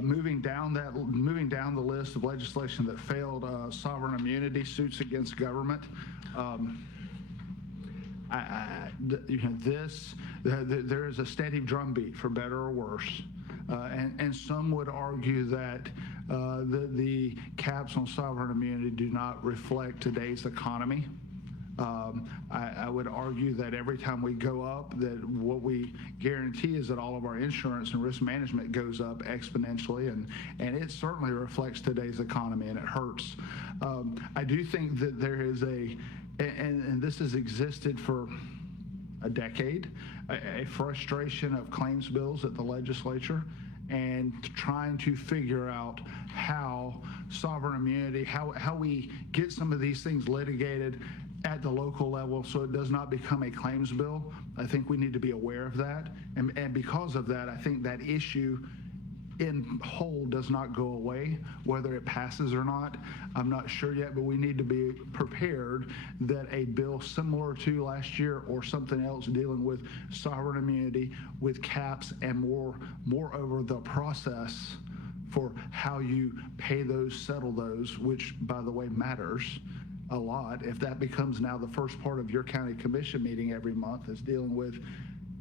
moving down the list of legislation that failed sovereign immunity suits against government. There is a steady drumbeat, for better or worse, and some would argue that the caps on sovereign immunity do not reflect today's economy. I would argue that every time we go up, that what we guarantee is that all of our insurance and risk management goes up exponentially, and it certainly reflects today's economy, and it hurts. I do think that there is and this has existed for a decade, a frustration of claims bills at the legislature and trying to figure out how sovereign immunity, how we get some of these things litigated at the local level so it does not become a claims bill. I think we need to be aware of that. And because of that, I think that issue in whole does not go away, whether it passes or not. I'm not sure yet, but we need to be prepared that a bill similar to last year or something else dealing with sovereign immunity, with caps, and moreover the process for how you pay those, settle those, which by the way matters a lot. If that becomes now the first part of your county commission meeting every month is dealing with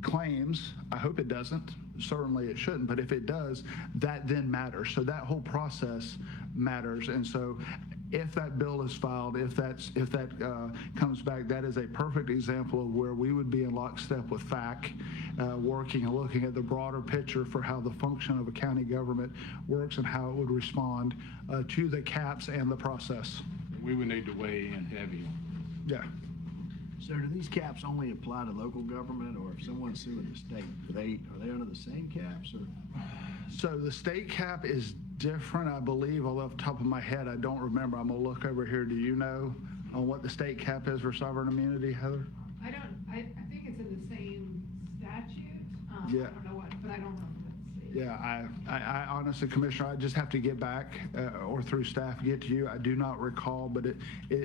claims, I hope it doesn't. Certainly it shouldn't, but if it does, that then matters. So that whole process matters. And so if that bill is filed, if that comes back, that is a perfect example of where we would be in lockstep with FAC, working and looking at the broader picture for how the function of a county government works and how it would respond to the caps and the process. We would need to weigh in heavy. Yeah. So do these caps only apply to local government, or if someone's suing the state, are they under the same caps? Or? So the state cap is different, I believe, although off the top of my head, I don't remember. I'm gonna look over here. Do you know on what the state cap is for sovereign immunity, Heather? I don't, I think it's in the same statute. Yeah. I don't know what, but I don't know what the state. Yeah, I honestly, Commissioner, I just have to get back or through staff get to you. I do not recall, but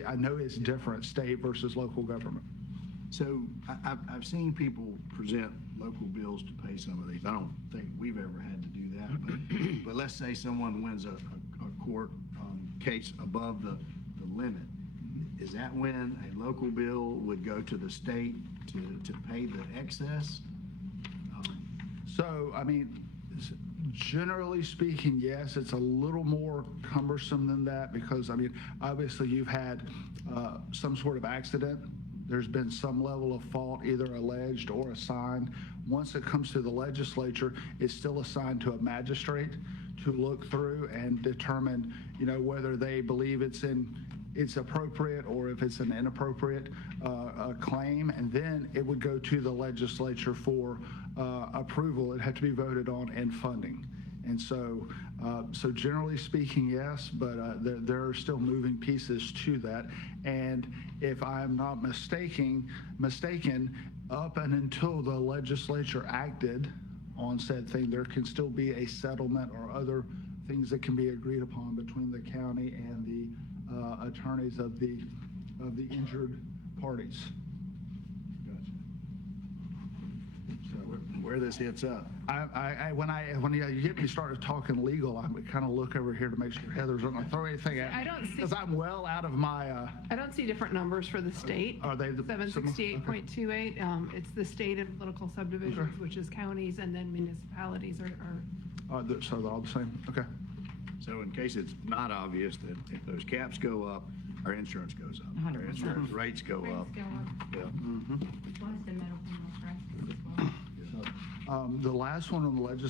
I know it's different, state versus local government. So I've seen people present local bills to pay some of these. I don't think we've ever had to do that, but let's say someone wins a court case above the limit. Is that when a local bill would go to the state to pay the excess? So, I mean, generally speaking, yes, it's a little more cumbersome than that because, I mean, obviously you've had some sort of accident. There's been some level of fault, either alleged or assigned. Once it comes to the legislature, it's still assigned to a magistrate to look through and determine, you know, whether they believe it's appropriate or if it's an inappropriate claim, and then it would go to the legislature for approval. It had to be voted on and funding. And so, so generally speaking, yes, but there are still moving pieces to that. And if I'm not mistaken, up and until the legislature acted on said thing, there can still be a settlement or other things that can be agreed upon between the county and the attorneys of the injured parties. Gotcha. So where this hits up. When you get me started talking legal, I kind of look over here to make sure Heather's not going to throw anything at me. I don't see. Because I'm well out of my. I don't see different numbers for the state. Are they the 768.28? It's the state and political subdivisions, Okay. which is counties, and then municipalities are. So they're all the same. Okay. So in case it's not obvious that if those caps go up, our insurance goes up. 100%. Our insurance rates go Rates up. go up. Yeah. Plus the medical malpractice as well. The last one on the legislation.